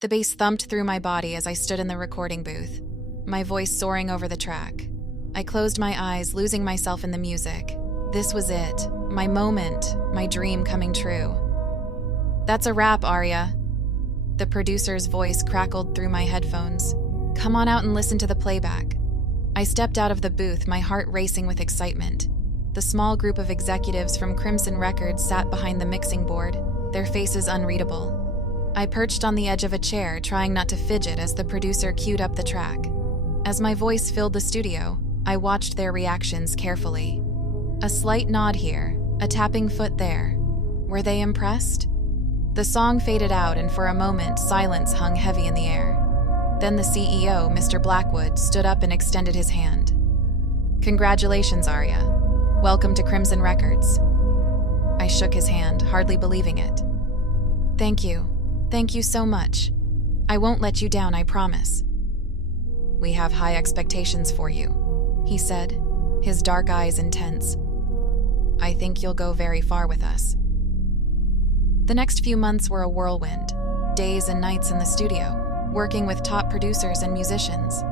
The bass thumped through my body as I stood in the recording booth, my voice soaring over the track. I closed my eyes, losing myself in the music. This was it, my moment, my dream coming true. "That's a wrap, Aria." The producer's voice crackled through my headphones. "Come on out and listen to the playback." I stepped out of the booth, my heart racing with excitement. The small group of executives from Crimson Records sat behind the mixing board, their faces unreadable. I perched on the edge of a chair, trying not to fidget as the producer queued up the track. As my voice filled the studio, I watched their reactions carefully. A slight nod here, a tapping foot there. Were they impressed? The song faded out, and for a moment, silence hung heavy in the air. Then the CEO, Mr. Blackwood, stood up and extended his hand. "Congratulations, Aria. Welcome to Crimson Records." I shook his hand, hardly believing it. "Thank you. Thank you so much. I won't let you down, I promise." "We have high expectations for you," he said, his dark eyes intense. "I think you'll go very far with us." The next few months were a whirlwind, days and nights in the studio, working with top producers and musicians.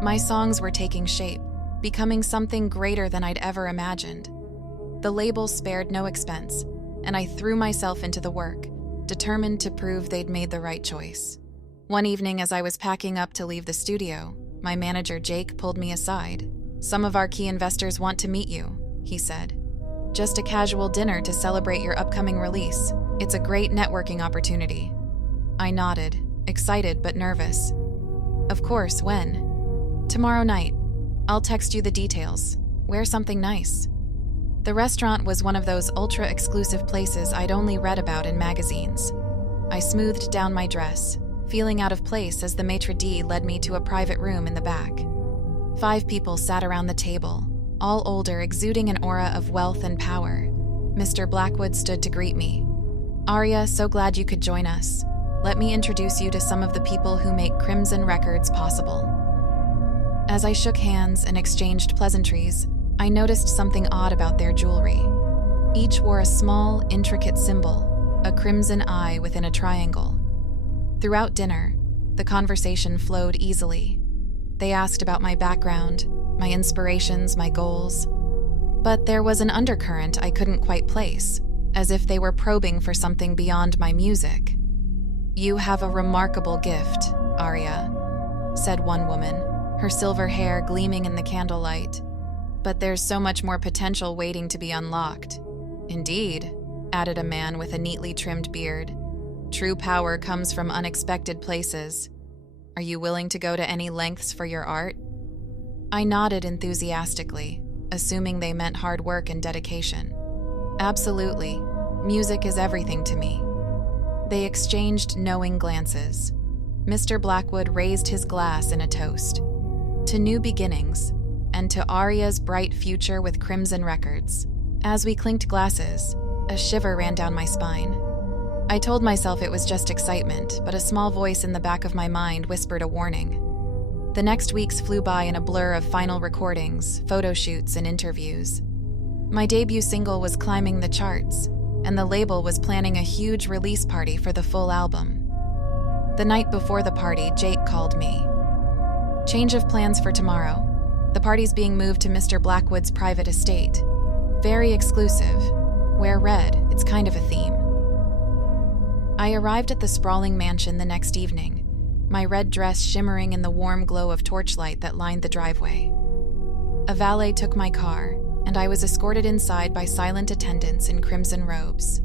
My songs were taking shape, becoming something greater than I'd ever imagined. The label spared no expense, and I threw myself into the work, determined to prove they'd made the right choice. One evening, as I was packing up to leave the studio, my manager Jake pulled me aside. "Some of our key investors want to meet you," he said. "Just a casual dinner to celebrate your upcoming release. It's a great networking opportunity." I nodded, excited but nervous. "Of course, when?" "Tomorrow night. I'll text you the details. Wear something nice." The restaurant was one of those ultra-exclusive places I'd only read about in magazines. I smoothed down my dress, feeling out of place as the maitre d' led me to a private room in the back. 5 people sat around the table, all older, exuding an aura of wealth and power. Mr. Blackwood stood to greet me. "Aria, so glad you could join us. Let me introduce you to some of the people who make Crimson Records possible." As I shook hands and exchanged pleasantries, I noticed something odd about their jewelry. Each wore a small, intricate symbol, a crimson eye within a triangle. Throughout dinner, the conversation flowed easily. They asked about my background, my inspirations, my goals. But there was an undercurrent I couldn't quite place, as if they were probing for something beyond my music. "You have a remarkable gift, Aria," said one woman, her silver hair gleaming in the candlelight. "But there's so much more potential waiting to be unlocked." "Indeed," added a man with a neatly trimmed beard. "True power comes from unexpected places. Are you willing to go to any lengths for your art?" I nodded enthusiastically, assuming they meant hard work and dedication. "Absolutely. Music is everything to me." They exchanged knowing glances. Mr. Blackwood raised his glass in a toast. "To new beginnings, and to Aria's bright future with Crimson Records." As we clinked glasses, a shiver ran down my spine. I told myself it was just excitement, but a small voice in the back of my mind whispered a warning. The next weeks flew by in a blur of final recordings, photo shoots, and interviews. My debut single was climbing the charts, and the label was planning a huge release party for the full album. The night before the party, Jake called me. "Change of plans for tomorrow. The party's being moved to Mr. Blackwood's private estate. Very exclusive. Wear red, it's kind of a theme." I arrived at the sprawling mansion the next evening, my red dress shimmering in the warm glow of torchlight that lined the driveway. A valet took my car, and I was escorted inside by silent attendants in crimson robes.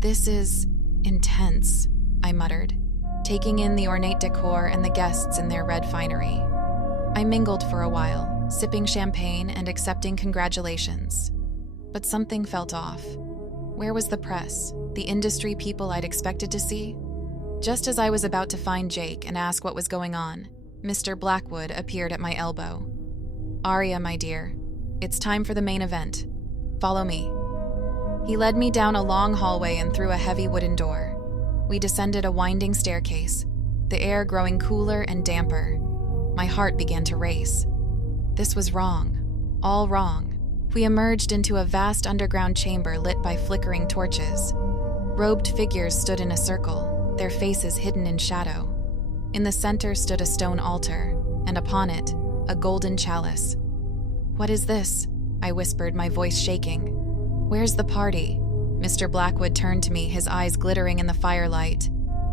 "This is intense," I muttered, taking in the ornate decor and the guests in their red finery. I mingled for a while, sipping champagne and accepting congratulations. But something felt off. Where was the press, the industry people I'd expected to see? Just as I was about to find Jake and ask what was going on, Mr. Blackwood appeared at my elbow. "Aria, my dear, it's time for the main event. Follow me." He led me down a long hallway and through a heavy wooden door. We descended a winding staircase, the air growing cooler and damper. My heart began to race. This was wrong, all wrong. We emerged into a vast underground chamber lit by flickering torches. Robed figures stood in a circle, their faces hidden in shadow. In the center stood a stone altar, and upon it, a golden chalice. "What is this?" I whispered, my voice shaking. "Where's the party?" Mr. Blackwood turned to me, his eyes glittering in the firelight.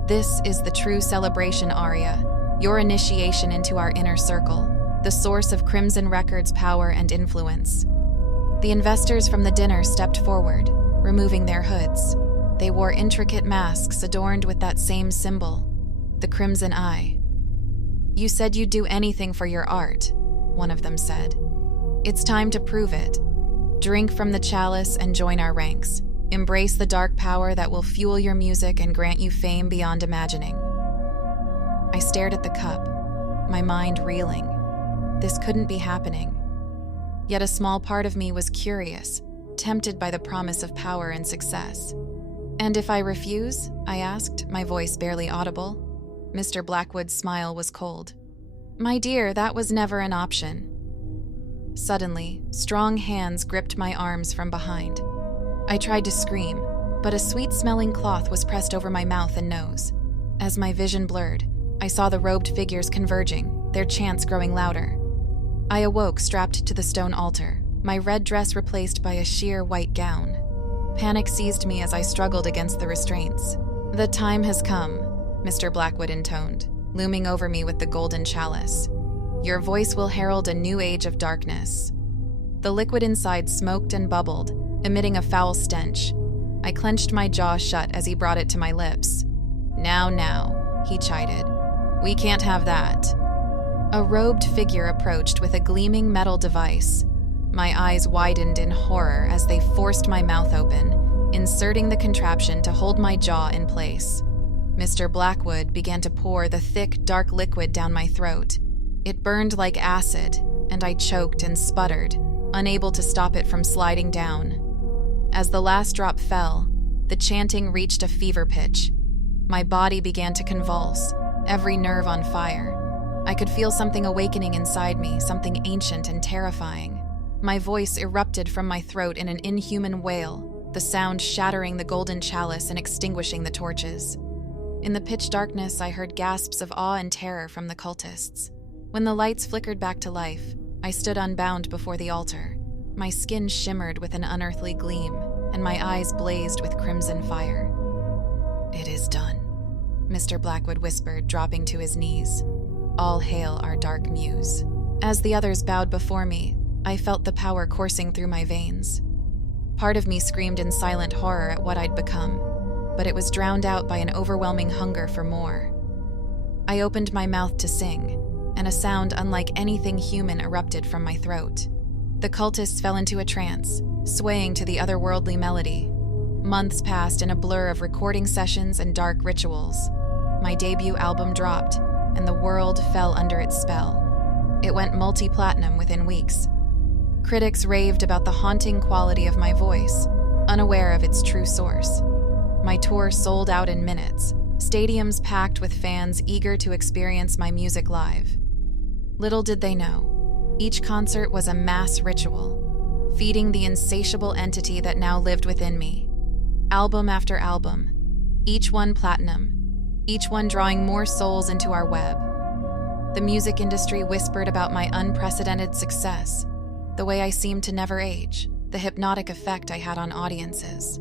"This is the true celebration, Aria, your initiation into our inner circle, the source of Crimson Record's power and influence." The investors from the dinner stepped forward, removing their hoods. They wore intricate masks adorned with that same symbol, the Crimson Eye. "You said you'd do anything for your art," one of them said. "It's time to prove it. Drink from the chalice and join our ranks. Embrace the dark power that will fuel your music and grant you fame beyond imagining." I stared at the cup, my mind reeling. This couldn't be happening. Yet a small part of me was curious, tempted by the promise of power and success. "And if I refuse?" I asked, my voice barely audible. Mr. Blackwood's smile was cold. "My dear, that was never an option." Suddenly, strong hands gripped my arms from behind. I tried to scream, but a sweet-smelling cloth was pressed over my mouth and nose. As my vision blurred, I saw the robed figures converging, their chants growing louder. I awoke strapped to the stone altar, my red dress replaced by a sheer white gown. Panic seized me as I struggled against the restraints. "The time has come," Mr. Blackwood intoned, looming over me with the golden chalice. "Your voice will herald a new age of darkness." The liquid inside smoked and bubbled, emitting a foul stench. I clenched my jaw shut as he brought it to my lips. Now, he chided. "We can't have that." A robed figure approached with a gleaming metal device. My eyes widened in horror as they forced my mouth open, inserting the contraption to hold my jaw in place. Mr. Blackwood began to pour the thick, dark liquid down my throat. It burned like acid, and I choked and sputtered, unable to stop it from sliding down. As the last drop fell, the chanting reached a fever pitch. My body began to convulse, every nerve on fire. I could feel something awakening inside me, something ancient and terrifying. My voice erupted from my throat in an inhuman wail, the sound shattering the golden chalice and extinguishing the torches. In the pitch darkness, I heard gasps of awe and terror from the cultists. When the lights flickered back to life, I stood unbound before the altar. My skin shimmered with an unearthly gleam, and my eyes blazed with crimson fire. "It is done," Mr. Blackwood whispered, dropping to his knees. "All hail our dark muse." As the others bowed before me, I felt the power coursing through my veins. Part of me screamed in silent horror at what I'd become, but it was drowned out by an overwhelming hunger for more. I opened my mouth to sing, and a sound unlike anything human erupted from my throat. The cultists fell into a trance, swaying to the otherworldly melody. Months passed in a blur of recording sessions and dark rituals. My debut album dropped, and the world fell under its spell. It went multi-platinum within weeks. Critics raved about the haunting quality of my voice, unaware of its true source. My tour sold out in minutes, stadiums packed with fans eager to experience my music live. Little did they know, each concert was a mass ritual, feeding the insatiable entity that now lived within me. Album after album, each one platinum, each one drawing more souls into our web. The music industry whispered about my unprecedented success, the way I seemed to never age, the hypnotic effect I had on audiences.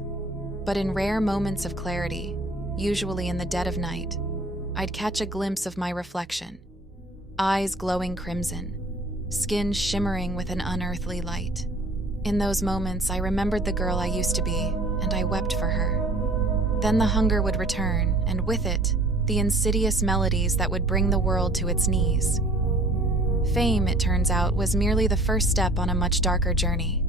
But in rare moments of clarity, usually in the dead of night, I'd catch a glimpse of my reflection. Eyes glowing crimson, skin shimmering with an unearthly light. In those moments, I remembered the girl I used to be, and I wept for her. Then the hunger would return, and with it, the insidious melodies that would bring the world to its knees. Fame, it turns out, was merely the first step on a much darker journey.